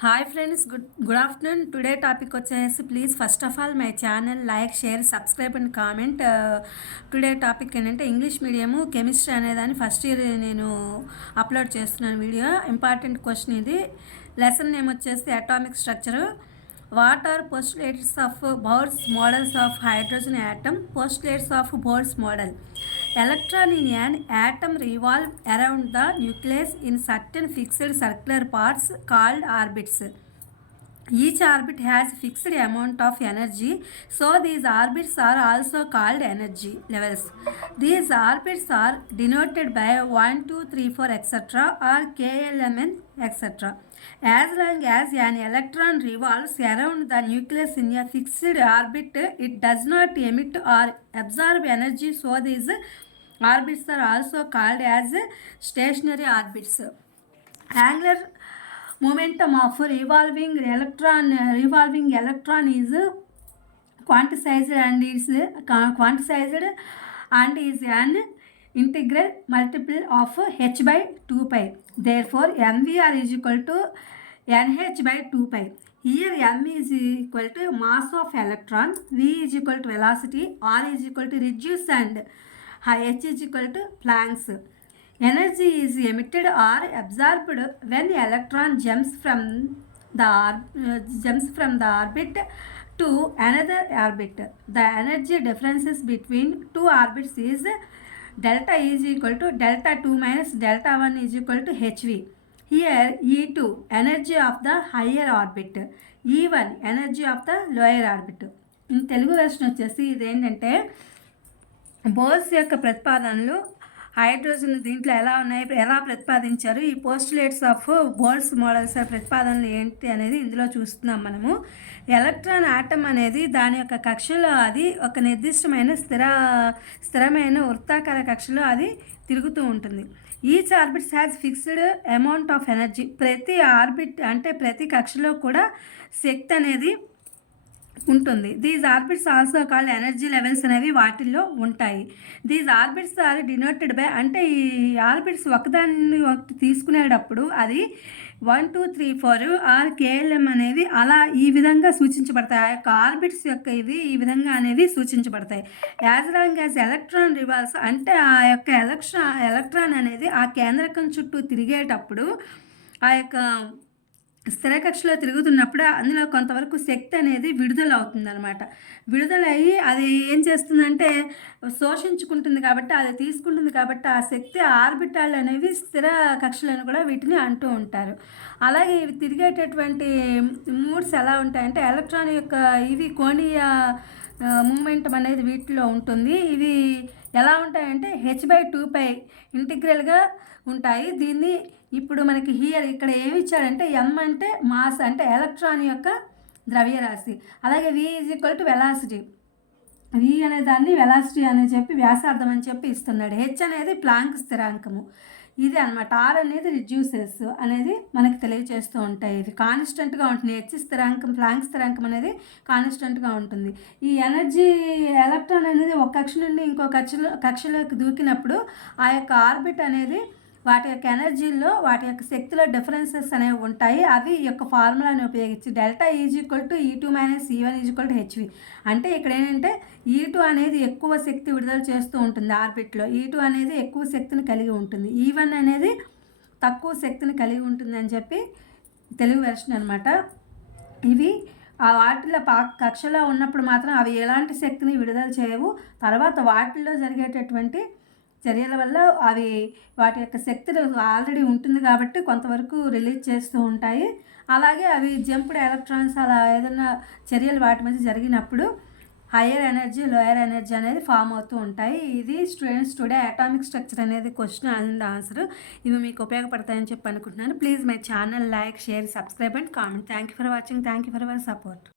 Hi friends, good afternoon. Today topic వచ్చేసి please first of all my channel like, share, subscribe and comment. Today topic ఏంటంటే English medium chemistry అనేదాన్ని first year నేను upload చేస్తున్నాను video. Important question ఇది. Lesson name వచ్చేసి atomic structure. What are postulates of Bohr's models of hydrogen atom? Postulates of Bohr's model. Electron in an atom revolve around the nucleus in certain fixed circular paths called orbits. Each orbit has fixed amount of energy, so these orbits are also called energy levels. These orbits are denoted by 1, 2, 3, 4, etc. or KLMN, etc. As long as an electron revolves around the nucleus in a fixed orbit, it does not emit or absorb energy, so these orbits are also called as stationary orbits. Angular momentum of revolving electron is quantized and is an integral multiple of h by 2 pi. Therefore mvr is equal to nh by 2 pi. Here m is equal to mass of electron, v is equal to velocity, r is equal to radius, and h is equal to Planck's. Energy is emitted or absorbed when electron jumps from the orbit to another orbit. The energy differences between two orbits is delta is equal to delta 2 minus delta 1 is equal to hv. Here E2 energy of the higher orbit, E1 energy of the lower orbit. In Telugu version వచ్చేసి ఇదేంటంటే bores యొక్క ప్రతిపాదనలు hydrogen దీంట్లో ఎలా ప్రతిపాదించారు, ఈ postulates of bores models ప్రతిపాదనలు ఏంటి అనేది ఇందులో చూస్తున్నాం మనము. ఎలక్ట్రాన్ ఆటం అనేది దాని యొక్క కక్షలో అది ఒక నిర్దిష్టమైన స్థిరమైన వృత్తాకార కక్షలో అది తిరుగుతూ ఉంటుంది. Each orbits has fixed amount of energy. ప్రతి ఆర్బిట్ అంటే ప్రతి కక్షలో కూడా శక్తి అనేది ఉంటుంది. These orbits also called energy levels అనేవి వాటిల్లో ఉంటాయి. These orbits are denoted by, అంటే ఈ ఆర్బిట్స్ ఒకదాన్ని ఒకటి తీసుకునేటప్పుడు అది 1, 2, 3, 4 ఆర్ కేఎల్ఎం అనేవి అలా ఈ విధంగా సూచించబడతాయి. ఆ యొక్క ఆర్బిట్స్ యొక్క ఇవి ఈ విధంగా అనేవి సూచించబడతాయి. As long as electron revolves, అంటే ఆ యొక్క ఎలక్ట్రాన్ అనేది ఆ కేంద్రకం చుట్టూ తిరిగేటప్పుడు ఆ యొక్క స్థిర కక్షలో తిరుగుతున్నప్పుడు అందులో కొంతవరకు శక్తి అనేది విడుదలవుతుందన్నమాట. విడుదలయ్యి అది ఏం చేస్తుందంటే శోషించుకుంటుంది కాబట్టి, అది తీసుకుంటుంది కాబట్టి ఆ శక్తి ఆర్బిటాల్ అనేవి స్థిర కక్షలను కూడా వీటిని అంటూ ఉంటారు. అలాగే ఇవి తిరిగేటటువంటి మూడ్స్ ఎలా ఉంటాయంటే ఎలక్ట్రాన్ యొక్క ఇవి కోణీయ మూమెంటం అనేది వీటిలో ఉంటుంది. ఇవి ఎలా ఉంటాయంటే h/2π ఇంటిగ్రల్గా ఉంటాయి. దీన్ని ఇప్పుడు మనకి ఇక్కడ ఏమి ఇచ్చాడంటే m అంటే మాస్, అంటే ఎలక్ట్రాన్ యొక్క ద్రవ్యరాశి. అలాగే v is equal to velocity. v అనే దాన్ని వెలాసిటీ అని చెప్పి వ్యాసార్థం అని చెప్పి ఇస్తున్నాడు. h అనేది ప్లాంక్ స్థిరాంకము. ఇది అనమాట. r అనేది రిడ్యూసెస్ అనేది మనకి తెలియజేస్తూ ఉంటాయి. ఇది కాన్స్టెంట్గా ఉంటుంది. h స్థిరాంకం, ప్లాంక్ స్థిరాంకం అనేది కాన్స్టెంట్గా ఉంటుంది. ఈ ఎనర్జీ ఎలక్ట్రాన్ అనేది ఒక కక్ష నుండి ఇంకో కక్షలోకి దూకినప్పుడు ఆ యొక్క ఆర్బిట్ అనేది వాటి యొక్క ఎనర్జీలో వాటి యొక్క శక్తిలో డిఫరెన్సెస్ అనేవి ఉంటాయి. అవి ఈ యొక్క ఫార్ములాని ఉపయోగించి delta is equal to E2 minus E1 is equal to hv. అంటే ఇక్కడ ఏంటంటే E2 అనేది ఎక్కువ శక్తి విడుదల చేస్తూ ఉంటుంది ఆర్బిట్లో. E2 అనేది ఎక్కువ శక్తిని కలిగి ఉంటుంది. E1 అనేది తక్కువ శక్తిని కలిగి ఉంటుంది అని చెప్పి తెలుగు వెర్షన్ అనమాట. ఇవి ఆ వాటిలో కక్షలో ఉన్నప్పుడు మాత్రం అవి ఎలాంటి శక్తిని విడుదల చేయవు. తర్వాత వాటిల్లో జరిగేటటువంటి చర్యల వల్ల అవి వాటి యొక్క శక్తి ఆల్రెడీ ఉంటుంది కాబట్టి కొంతవరకు రిలీజ్ చేస్తూ ఉంటాయి. అలాగే అవి జంప్డ్ ఎలక్ట్రాన్స్ అలా ఏదైనా చర్యలు వాటి మధ్య జరిగినప్పుడు హయ్యర్ ఎనర్జీ, లోయర్ ఎనర్జీ అనేది ఫామ్ అవుతూ ఉంటాయి. ఇది స్టూడెంట్స్ టుడే అటామిక్ స్ట్రక్చర్ అనేది క్వశ్చన్ అండ్ ఆన్సర్. ఇవి మీకు ఉపయోగపడతాయని చెప్పి అనుకుంటున్నాను. Please my channel like, share, subscribe and comment. Thank you for watching. Thank you for your support.